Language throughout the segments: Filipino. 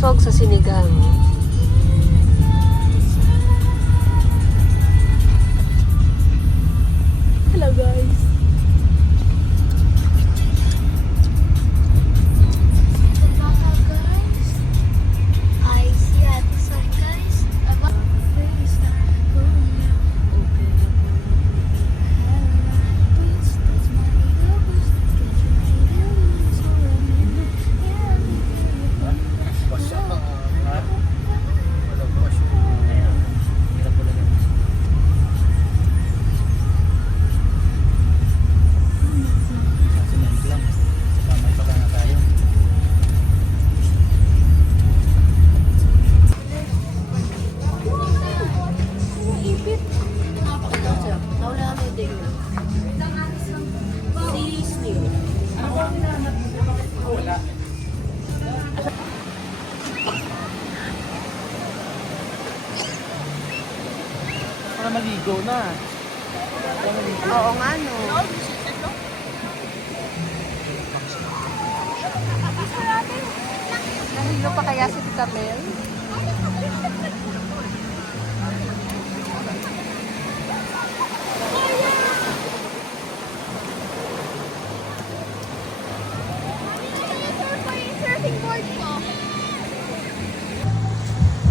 busog sa sinigang. Hello guys. Para maligo na. Oo nga no. Nahilo pa kaya si Tita Bel?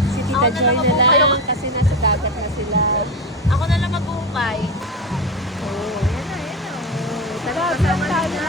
Si Tita Joy na lang kasi nasa dagat na sila. Ako na lang mag-uukay. Oo, yan na, yan na. Tara, kasama na.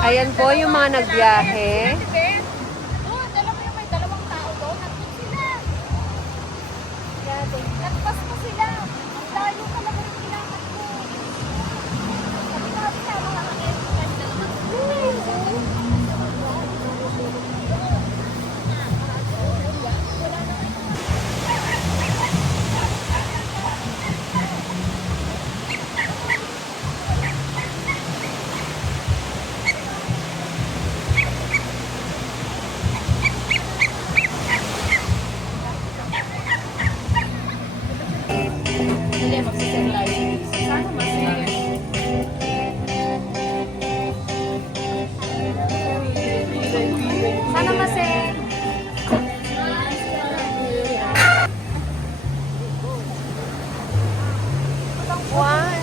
Ayan po yung mga nagbiyahe. Oh, dala mo yung may dalawang tao doon. Nandun sila. Nagpas pa sila. Ang layo talaga ng kailangan ko. Sabi nga sila, mga exercise na naman. Sana maseng. Why?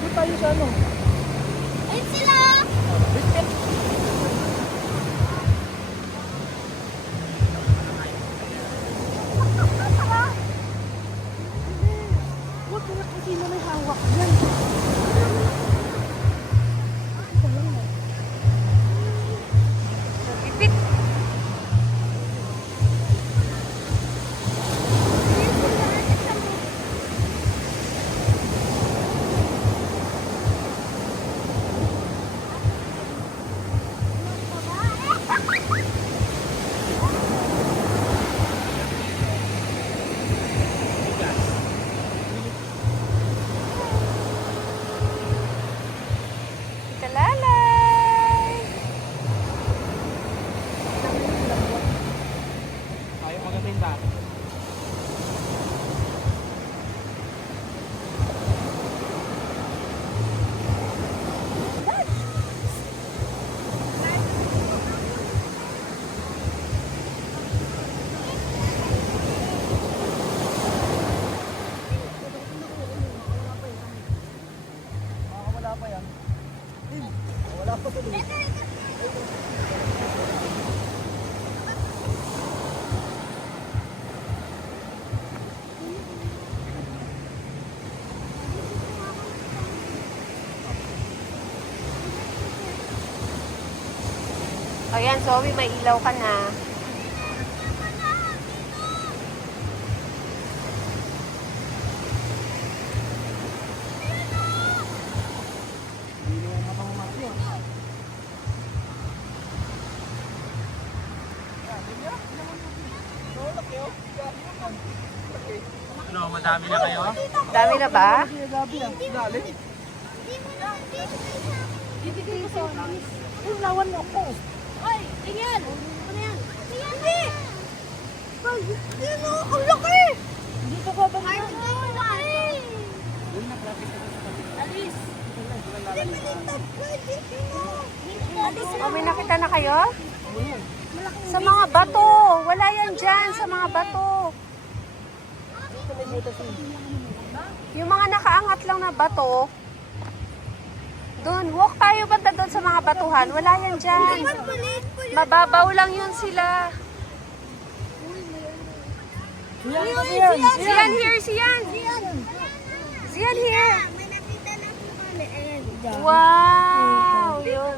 Doon tayo sa ano? Ayun sila! Huwag ka na kasi na may hawak yan. Ayan, Zoe, may ilaw ka na. Ano, madami na kayo? Dami na ba? Gabi ah. Dali. Lawan mo ako. Ay, tingnan. Ano yan? Hindi. Ano? Ang laki. Dito ka ba? Ay, ang laki. Alis. O, may nakita na kayo? Sa mga bato. Wala yan dyan, sa mga bato. Yung mga nakaangat lang na bato, doon, walk tayo banda doon sa mga batuhan. Wala yan dyan. Mababaw lang yun sila. Siyan here, Siyan. Siyan here. Wow! Yun.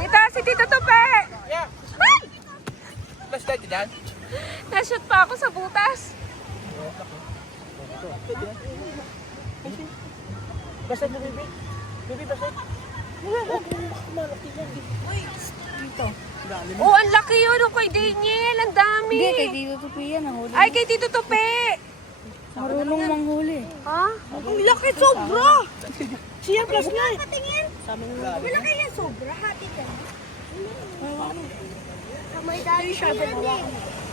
Dito, si Tito Tope. Yeah. Mas dati dan? Nashoot pa ako sa butas. Basta mo, baby. Baby, basta. Oh, ang laki yun. Oh, kay Daniel. Ang dami. Hindi, kay Tito Tupi yan. Ang huli. Ay, kay Tito Tope. Marunong manghuli. Ha? Ang laki sobra. Siya plus nga. Patingin. Malaki yan sobra. Hati ka. May dali siya.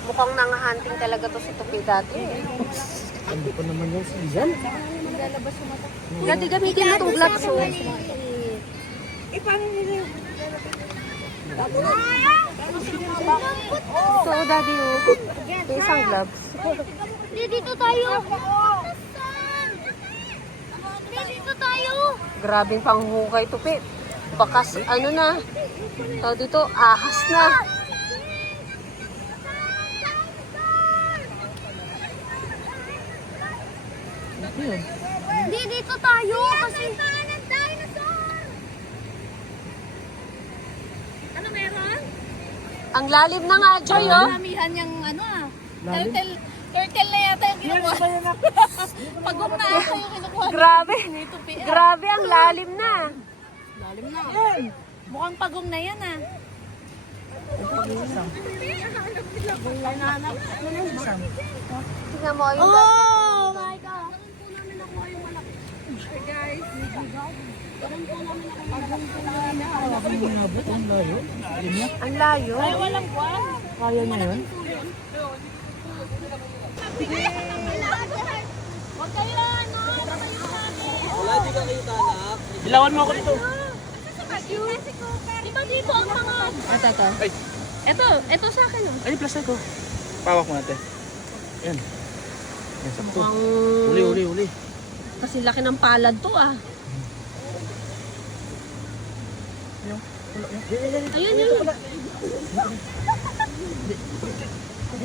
Mukhang nangahunting talaga to si Tope dati. Hindi pa naman yung season. Dati gamitin mo itong gloves. Oh. Eh, paano nila? So, Daddy, oh. Yung isang gloves. Dito tayo. Dito tayo. Grabing panghukay, Tope. Bakas, ano na. Tawag dito, ahas na. Hindi, dito tayo. Kasi... Ano meron? Ang lalim na nga, Joy, oh. Maramihan yung ano ah. Turtle na yata yung kinukuha. Pagong na ata yung kinukuha. Grabe. Grabe, ang lalim na. Lalim na. Mukhang pagong na yan ah. Tingnan mo, yung Oh my God! Ganun po namin nakuha yung malaki. Guys, ang layo. ay walang kwan. Kaya niya yun? Huwag kayo ano. Wala, di ka kayo tanak. Ilawan mo ako dito. Di ba dito ang mga... Ito. Ay, Ito sa akin. Oh. ay, plastic ko. Pawak mo natin. Yan. Yan, sakto. Mukhang... Uli. Kasi laki ng palad to, ah. Ayun, yun.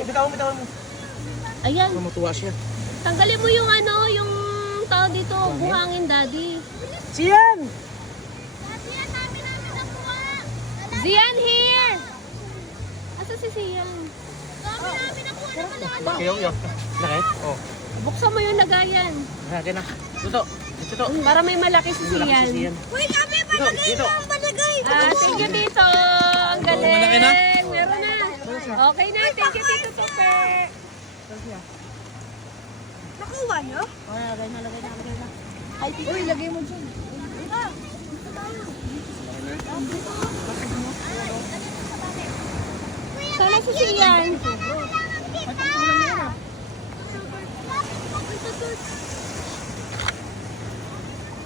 Bitawan mo. Ayan. Matuwa siya. Tanggalin mo yung ano, yung tao dito. Buhangin, Daddy. Siyan! Zian here! Asa si Zian? Kayo, yun. Laki? Oo. Buksan mo yung lagayan. Laki na. Dito. Para may malaki si Zian. Uy, kami Dito. palagay. Thank you, Tito. Ang galing. malaki na? Meron na. Okay na. Thank you, Tito Tope. Nakuha niyo? Lagay na. Uy, lagay mo dyan. Sana si Zian.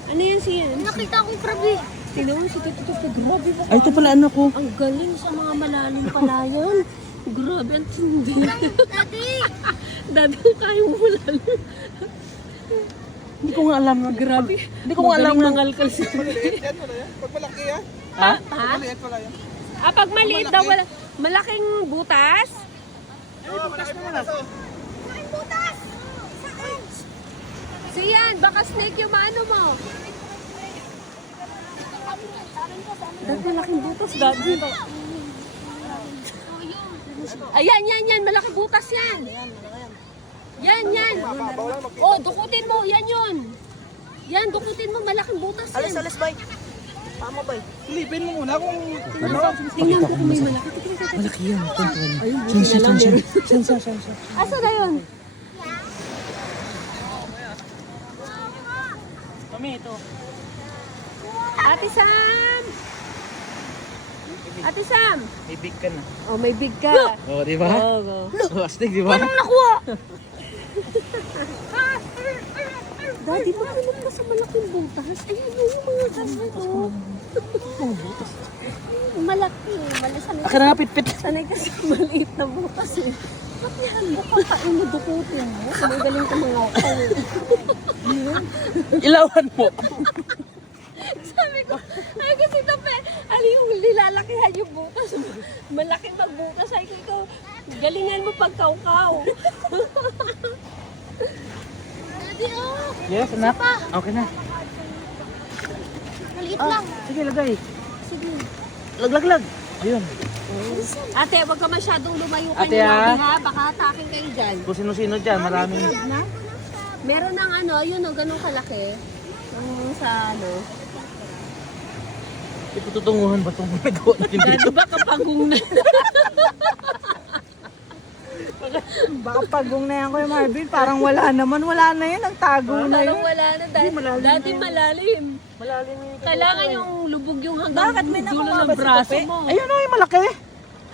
Ano yan, Zian? Nakita akong krabi. Tingnan mo si Tito Tope. Grabe ba? Ay, ito pala anak ko. Ang galing sa mga malalim pala yan. Grabe, ang tindi. Daddy! Dati kaya mo malalim. Hindi ko nga alam. Grabe. Hindi ko nga alam na. Mangalkal si Maliit yan, wala yan. Pag malaki yan. Ha? Maliit wala yan. Pag maliit daw, malaking butas? Ay, ito malaki naman. Butas! Siyan, baka snake yung maano mo. Dahil malaking butas, daddy. Ayan, yan. Malaki butas yan. Yan. Oh, dukutin mo. Yan yun. Yan, dukutin mo. Malaking butas yan. Alis, bay. Tama, bay. Silipin mo muna kung ano. Tingnan ko kung may malaki. Malaki yan. Ayun, buti na lang yun. Siya. Asa na yun? Mami, ito. Ate Sam! Ate Sam! May big ka na. Oh, may big ka. Oo, di ba? Oo. Oh, astig, di ba? Nakuha! Daddy, makinig ka sa malaking butas. Ayun, yung mga ganyan, oh. Malaki. Akin na nga, pitpit. Sanay ka sa maliit na butas, eh. Ba't yan? Bukakain mo, dukutin mo. Sanay galing ka mga ako. Ilawan mo. Sabi ko, ay kasi ito pa, ali yung nilalakihan yung butas. Malaki magbutas. Ay ko ikaw, galingan mo pagkaukaw. Daddy, oh! Yes, anak. Okay na. Maliit lang. Sige, lagay. Sige. Lag. Ayun. Ate, wag ka masyadong lumayo Ate, kanina. ah. Ha? Baka atakin kayo dyan. Kung sino-sino dyan, maraming... Meron ng ano, yun o, ganun kalaki. Yung sa ano. Itutunguhan ba itong nagawa natin dito? Daddy, baka pagong na. Baka pagong na yan, Kuya Marvin. Parang wala naman. Wala na yan. Nagtago na Parang yun. wala na. Dati malalim. Malalim yung... Kailangan yung lubog yung hanggang Bakit may dulo nakuha ng ba si braso Pepe? mo. Ayun o, yung malaki.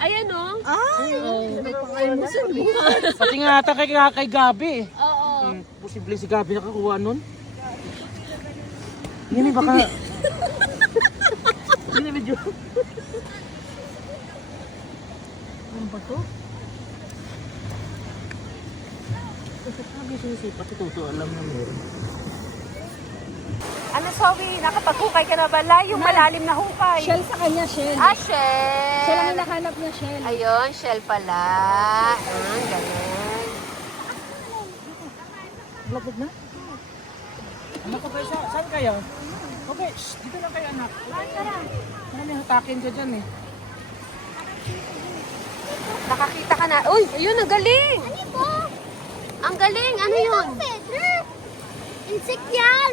Ayan o. Ay! Pati nga ata kay Gabi. Oo. Posible si Gabi nakakuha nun. Hindi, baka... Hindi, medyo... Ano ba to? Sabi sinisipat ito, alam na meron. Ano, Zoe? Nakapaghukay ka na ba? Yung malalim na hukay. Shell sa kanya, shell. Ah, shell. Siya lang yung nakahanap na shell. Ayun, shell pala. Ganun. Lagod na? Anak ko kayo, saan kayo? Okay, dito lang kayo anak. May hatakin ka dyan eh. Nakakita ka na. Uy, ayun, ang galing. Ano po? Ang galing. Ano yun? Insect yan.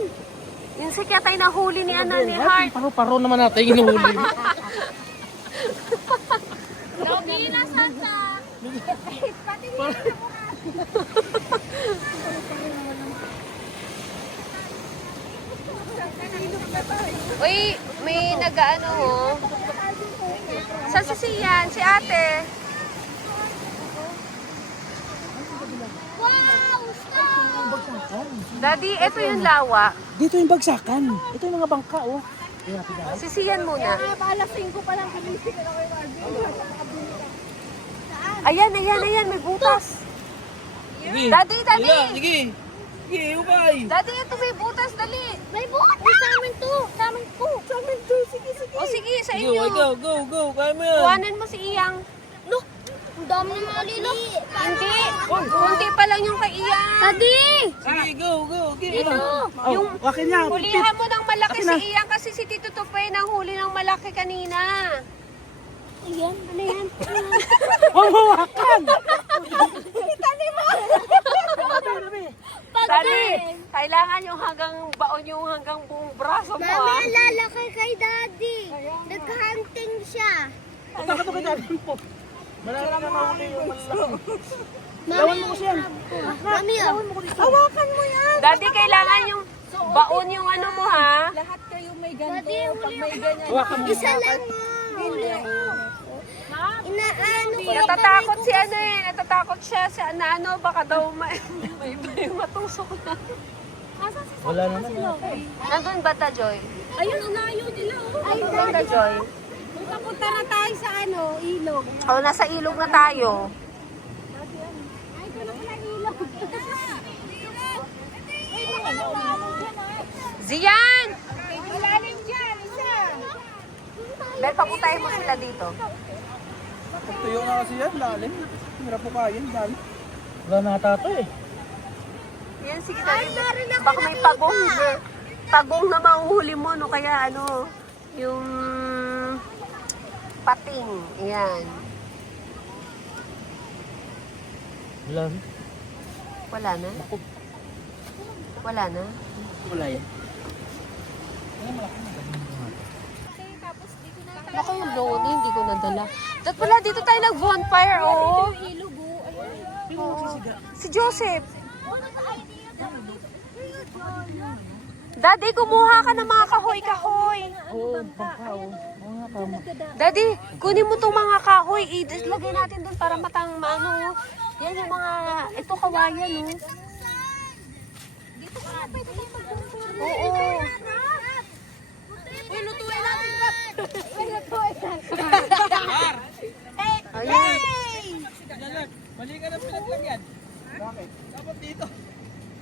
Yung sikya tayo nahuli ni ano ni Heart. Paro-paro naman natin inuhuli. Logi na santa. Pati niya. Uy, may nag-ano oh. Saan si Sian? Si ate. Wow! Stop! Daddy, ito yung lawa. Dito yung bagsakan. Ito yung mga bangka oh. Si Sian muna. Alasing ko palang kamising ko na kayo, Ayan, may butas. Sige. Daddy. Sige. Sige, ubay. Daddy, ito may butas, dali. May bukas! Sa amin to! Sa amin to! Sa amin to! Sige! O sige, sa Go, inyo. go. Kaya mo yan. Kuhanan mo si Iyang. No! Ang dami ng mga lilo! Hindi. Kunti pa lang yung kay Iyang. Daddy! Sige, go. Dito! Yung akin niya. Hulihan mo ng malaki Akin na. si Iyang kasi si Tito Tupay nang huli ng malaki kanina. Ayan, ano yan? Huwag hawakan. Daddy, kailangan yung hanggang baon yung hanggang buong braso mo. Mami, ah. ang lalaki kay Daddy. Nag-hunting siya. Taka to kay daddy mo. Malala na mahuli yung malaki. Mami, Mami, hawakan mo yan. Daddy, kailangan yung baon yung ano mo ha. Lahat kayo may Daddy, huli Hawakan mo. Isa lang mo. Huli ako. Inaano ko. Natatakot si ano eh. Natatakot siya sa ano, baka daw may matusok na. Wala naman. Nandun ba ta, Joy? Ayun, ang layo nila. Ay, Nandun ta, Joy? Papunta na tayo sa ilog. O, nasa ilog na tayo. Ay, ko na pala ilog. Ziyan! Malalim dyan, isa. Bel, papuntahin mo sila dito. Tuyo nga kasi yan, lalim. Hirap po kain, dami. Wala na ata to eh. Yan, sige na. Baka may pagong. Pagong na mahuhuli mo, no? Kaya ano, yung pating. Ayan. Wala. Wala na? Wala na? Wala yan. Baka yung loan, hindi ko nadala. Dapat pala, dito tayo nag-bonfire, oh. Si Joseph. Daddy, kumuha ka ng mga kahoy-kahoy. Oo, baka oo. Oo nga, tama. Daddy, kunin mo itong mga kahoy. Lagay natin doon para matang maano. Yan yung mga, ito kawayan, oh. Oo. Uy, lutuin natin, Rap! Uy, lutuin natin. Ayun. Mali ka na pinaglagyan. Bakit? Dapat dito.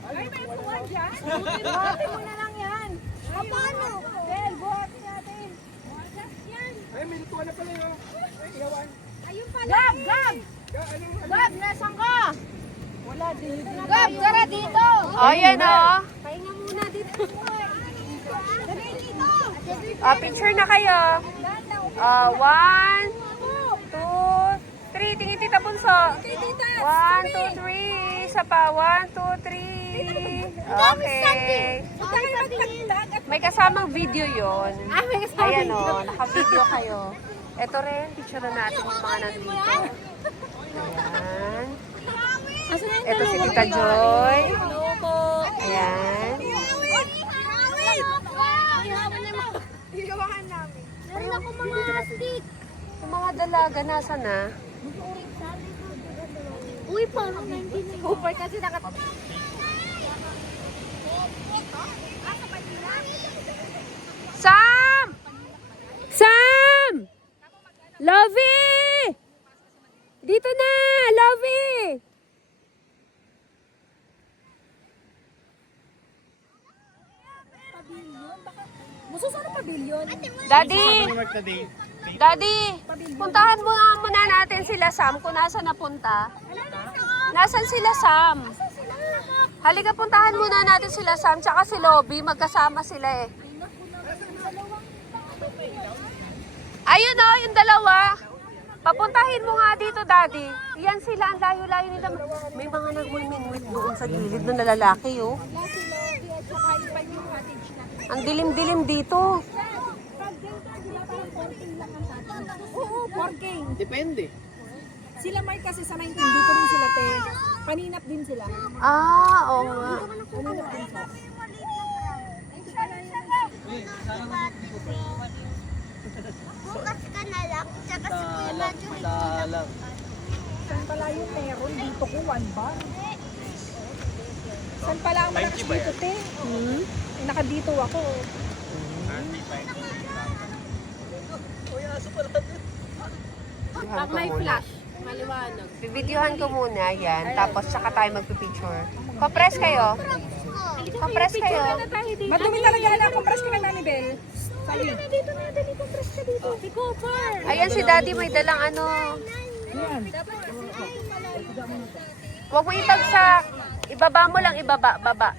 Ay, may upuan dyan. Buhatin mo na lang yan. Paano? Bel, buhatin natin. Yan. Ay, may lutuan na pala yung iyawan. Ayun pala. Gab! Gab! Gab, nasan ka? Wala dito. Gab, tara dito. Ayan, oh. Pahinga muna dito. Dali dito. Picture na kayo. 1, 2, 3. Tingin tita Bunso. 1, 2, 3. Isa pa. 1, 2, 3. Okay. May kasamang video yon. Ayan o, naka-video kayo. Ito rin, picture na natin yung mga nandito. Ayan. Ito si Tita Joy. Ayan. Meron ako mga stick. Yung mga dalaga, nasa na? Uy, parang hindi na Cooper kasi nakat... Sam! Sam! Lovey! Dito na! Lovey! Gusto sa pavilion? Daddy! Daddy! Puntahan muna natin sila Sam kung nasa napunta. Nasaan sila Sam? Halika, puntahan muna natin sila Sam tsaka si Lobby. Magkasama sila eh. Ayun o, yung dalawa. Papuntahin mo nga dito, Daddy. Yan sila, ang layo-layo nila. May mga nagmumingwit doon sa gilid ng lalaki, oh. Ang dilim-dilim dito. Oo, parking. Depende. Sila Mark kasi sa 19, dito rin sila, te. Paninap din sila. Ah, oo nga. Bukas ka na lang. Tsaka si Kuya Macho rin. Saan pala yung meron? Dito ko, 1 bar. Saan pala ang malakas dito, te? Eh, nakadito ako. Pag may flash, maliwanag. Bibidyohan ko muna, yan. Tapos, tsaka tayo magpipicture. Compress kayo. Compress kayo. Madumi talaga na. Compress ko na Nani Bel. Dito na, dali compress ka dito. Si Cooper. Ayan si Daddy, may dalang ano. Yan. Huwag mo ibagsak. Ibaba mo lang, ibaba. Baba.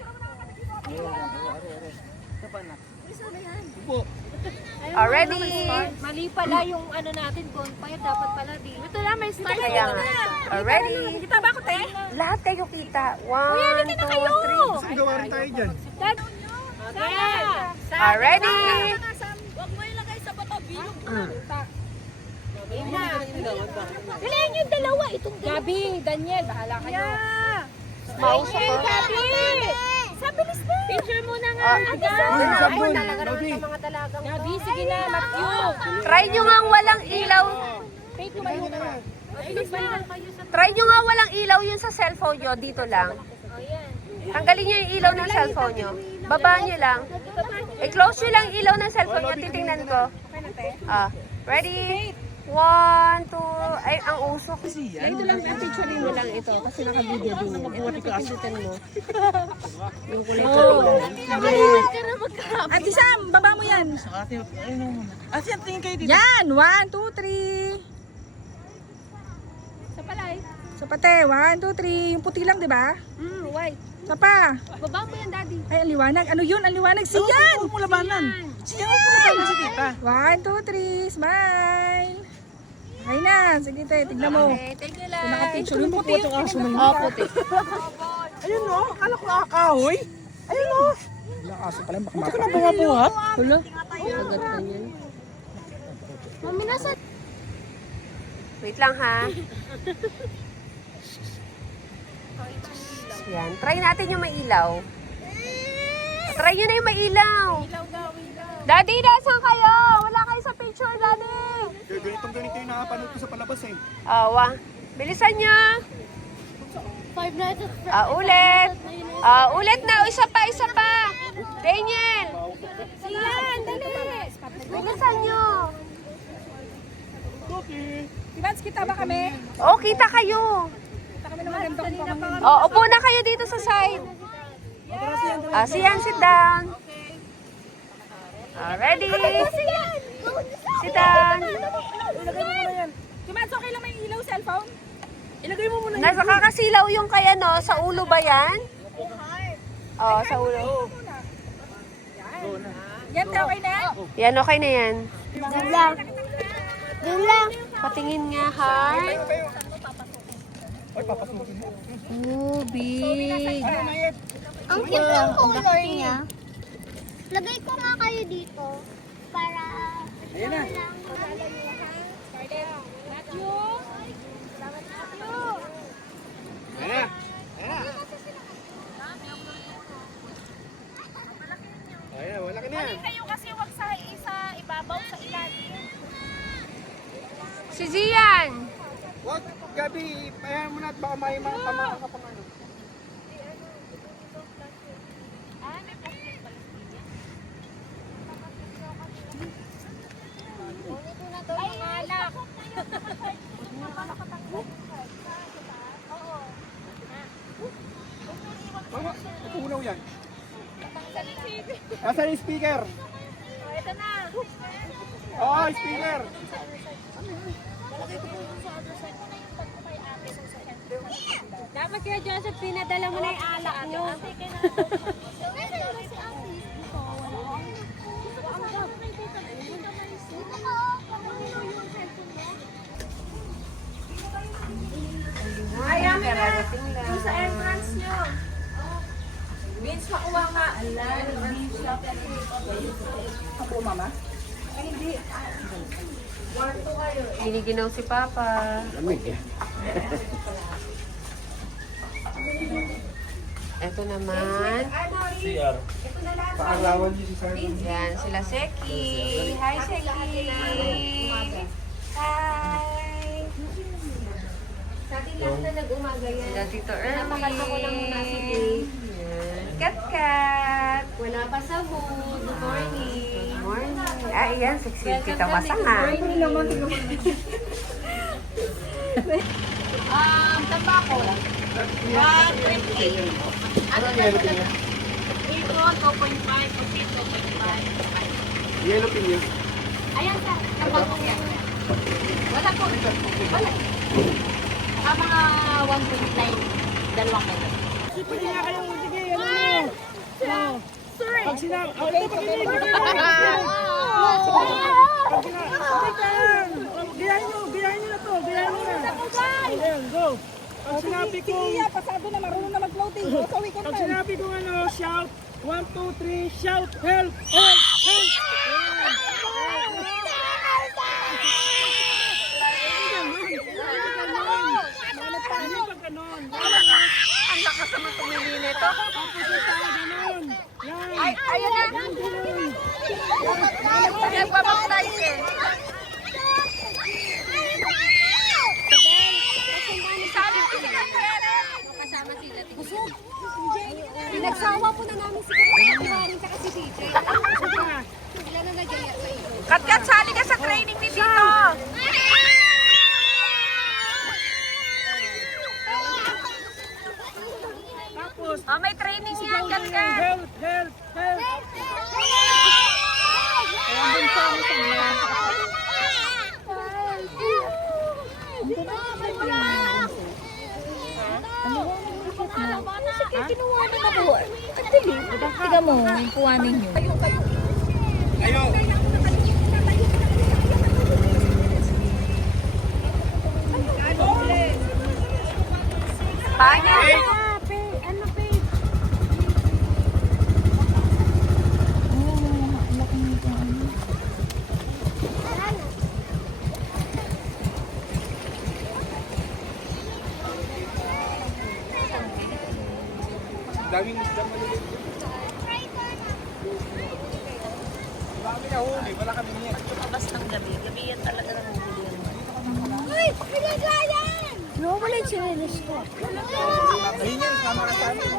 Already. Mali pala yung ano natin, bonfire. Dapat pala di. Ito na, may start. Kaya nga. Already. Kita ba ako, te? Lahat kayo kita. 1, 2, 3. Gawa rin tayo dyan. Dad, sana. Already. Huwag mo ilagay sa bata, bilog na. Kailangan yung dalawa. Itong Gabi, Daniel, bahala kayo. Yeah. Mausap ko. Gabi! Sa bilis na. Picture muna nga. Sabon, Gabi. Gabi, sige na, Matthew. Try nyo nga walang ilaw. Kay tumayo ka. Try nyo nga walang ilaw yun sa cellphone nyo. Dito lang. Tanggalin nyo yung ilaw ng cellphone nyo. Baba nyo lang. I-close nyo lang yung ilaw ng cellphone nyo. Titingnan ko. Ready? 1, 2, ay, ang usok. Ito lang, picturein mo lang ito. Kasi naka-video din yun. Ito napipindutan mo. Yung kulay Ate Sam, baba mo yan. Ate, ayun mo. Ate, tingin kayo dito. Yan, 1, 2, 3. Sa palay. So, pate, 1, 2, 3. Yung puti lang, di ba? White. Isa pa. Baba mo yan, Daddy. Ay, ang liwanag. Ano yun? Ang liwanag. Siyan! Huwag mo labanan. Siya, huwag mo labanan si tita. 1, 2, 3. Smile. Okay na. Sige tayo. Tignan mo. Okay, thank you, Lai. Nakapicture. Yung puti yung aso mo. Oh, puti. Ayun no, akala ko akahoy. Ayun no. Wala aso pala, baka maka na bumabuhat. Hulo. Agad na yan. Mami, nasa... Wait lang, ha? Yan. Try natin yung may ilaw. Try nyo na yung may ilaw. Daddy, nasan kayo? Wala kayo sa picture, Daddy. Ganito yung nakapanood ko sa palabas eh. Awa. Bilisan nyo. 5 nights at Ulit. Ulit na. Isa pa, isa pa. Daniel. Siyan, dali. Bilisan nyo. Ivans, kita ba kami? Oh, kita kayo. Kita kami naman ganito kung pamanyan. Oh, upo na kayo dito sa side. Siyan, sit down. Ready? Sit down. Ivans, okay lang may ilaw, cellphone? Ilagay mo muna Nasa kakasilaw yung kay ano, sa ulo ba yan? Oh, sa ulo. yan. Okay na? Yan, okay na yan. Doon lang. Doon lang. Patingin nga, heart. Ay, papasukin mo. Oh, big. Ang cute ng color niya. Lagay ko nga kayo dito para... Ayan na. Ayan na. Ayan na. Ayan na, wala ka na yan. Kayo kasi wag sa isa ibabaw sa ilalim. Si Zian. Wag, Gabi, payahan mo na at baka may mga pamaka ka pang ano. Ay, alak. Mama, punaw yan. Nasaan yung speaker? Ito na. Oo, speaker. Dapat kaya Joseph, pinadala mo na yung alak nyo. Ayan, kararating lang. Yung sa entrance nyo. Vince, makuha nga. Ako, mama? Giniginaw si Papa. Lamig eh. Ito naman. Paalawan niyo si Simon. Yan, sila Seki. Hi, Seki. Hi. Sila Tito Erwin. Yan. Kat-kat. Wala pa sa mood. Good morning. Good morning. Ah, yan. Sexy kita masanga. Tabako. 150. Ano ang yellow pin niya? Ito, 2.5. Kasi 2.5. Yellow pin niya. Ayan sa tabako niya. Wala po. Wala. Mga 1.9. Dalawang kilo. Pwede nga kayong sige, ano mo? Pag sinabi, oh, ito pakinig. Gayahin nyo na to, gayahin nyo na. Ayan, go. Pag sinabi ko, Pasado na, marunong na mag-floating. So, we can pag sinabi ko ano, shout, 1, 2, 3, shout, help, help, help. Ang lakas naman tumili nito. Ay, ayun na. Nagbabaptize eh. Sabi ko sila, kasama sila. Busog. Pinagsawa po na namin si Kakarin sa kasi DJ. Sila na nag-iyak sa iyo. Kat-kat, sali ka sa training ni Tito. Tapos, Oh, may training yan, Kat-kat. help, help, help. Kinuha na ako. Ang dali. Tiga mo, yung kuhanin nyo. Pangit. Daming isda maliliit. Dami na huli, wala kami niya. Lumabas ng gabi. Gabi yan talaga ng huli. Uy! Pinagayan! No, wala yung sinilis ko. Ayun yan, sama ka sa amin.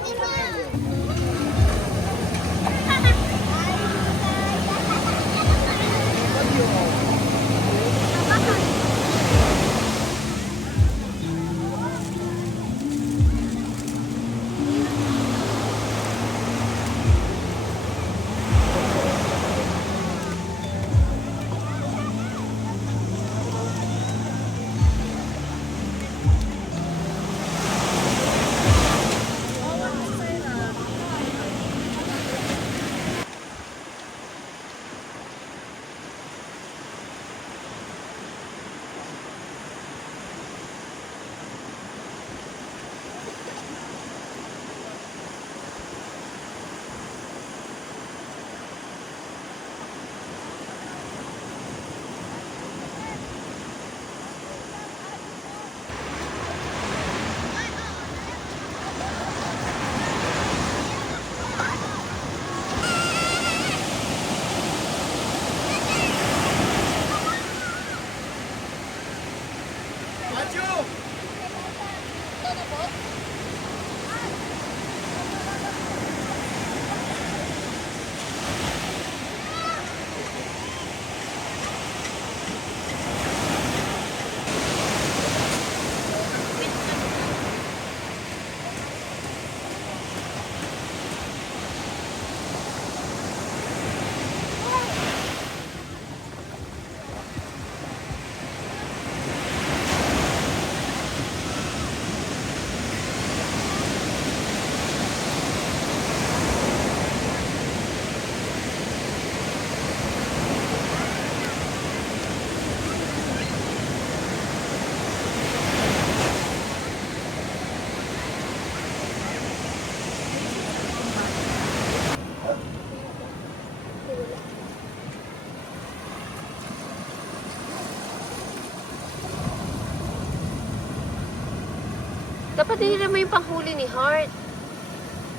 Dapat hindi naman yung panghuli ni Heart.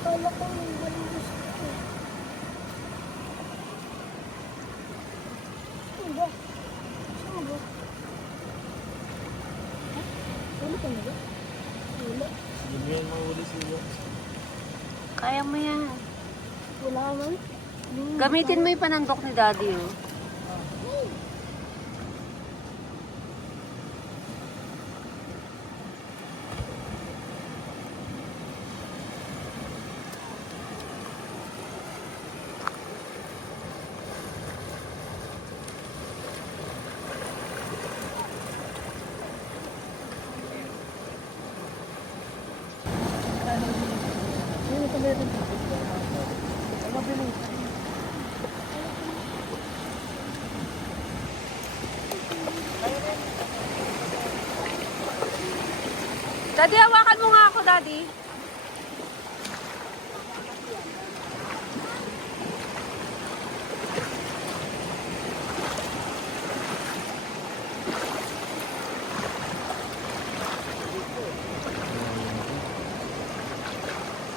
Kala ko yung malinis ko. Ano ba? Saan ba? Wala ka na ba? Wala. Hindi yan mahuli sila. Kaya mo yan. Wala man. Gamitin mo yung panandok ni Daddy, oh. Daddy, hawakan mo nga ako, Daddy.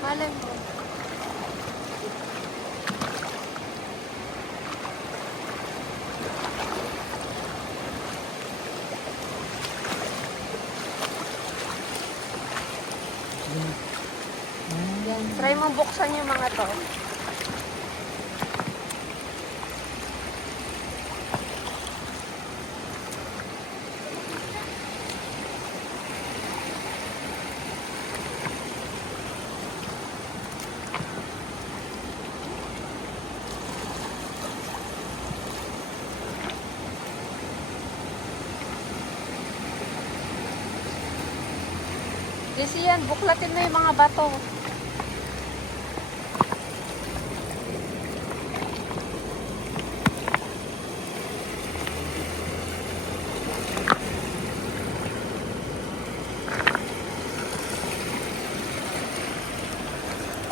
Malay mo. Yan. Try mo buksan yung mga to. Kasi yan, buklatin mo yung mga bato.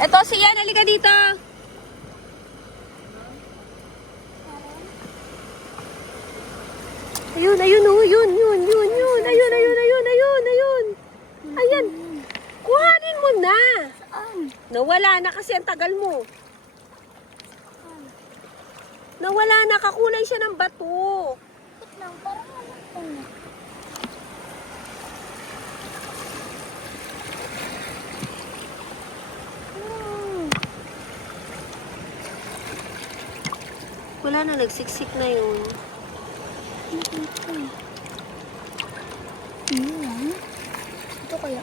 Eto, si Ian, halika dito. Ayun, ayun, oh, yun. Ayan. Kuhanin mo na. Nawala na kasi ang tagal mo. Nawala na, kakulay siya ng bato. Wait lang, parang alam ko na. Wala na, nagsiksik na yun. Ito kaya.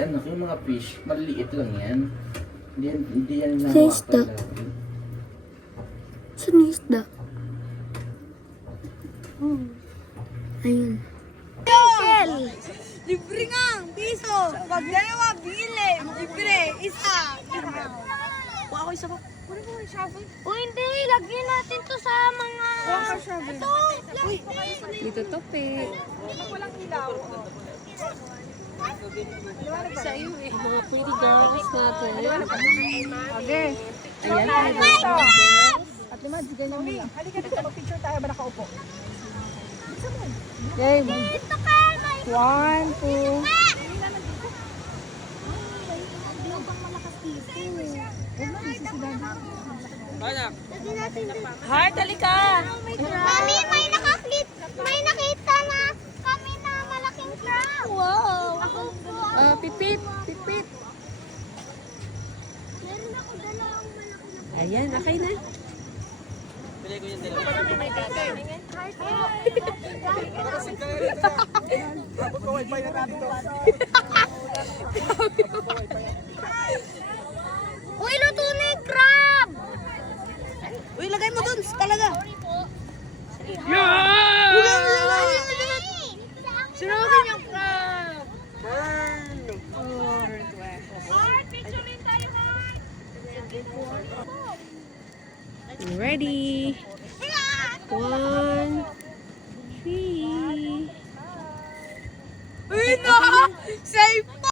Yan, yung mga fish, maliliit lang yan. Hindi yan Fish to. nakakalain. Saan yung isda? Ayun. Libre nga, piso. Pag dalawa, bili. Libre, isa. Kuha ko isa pa. Kunin mo yung shovel. O hindi, lagyan natin to sa mga... Ito, plastic. Dito to, pe. Walang ilaw. Sa iyo eh. Mga pretty girls natin. Okay. Ayan, Dito. At lima, ganyan mo lang. Halika dito, mag-picture tayo ba nakaupo? Game. Ito ka, may... 1, 2. Lagyan natin dito. Heart, halika. Mami, may nakita na kami na malaking crab. Wow. Ako po. Pipit. Meron ako dala ang malaki na. Ayan, okay na. Uy, luto na yung crab. Uy, lagay mo dun talaga. Sinugin yung crab. Ready? 1,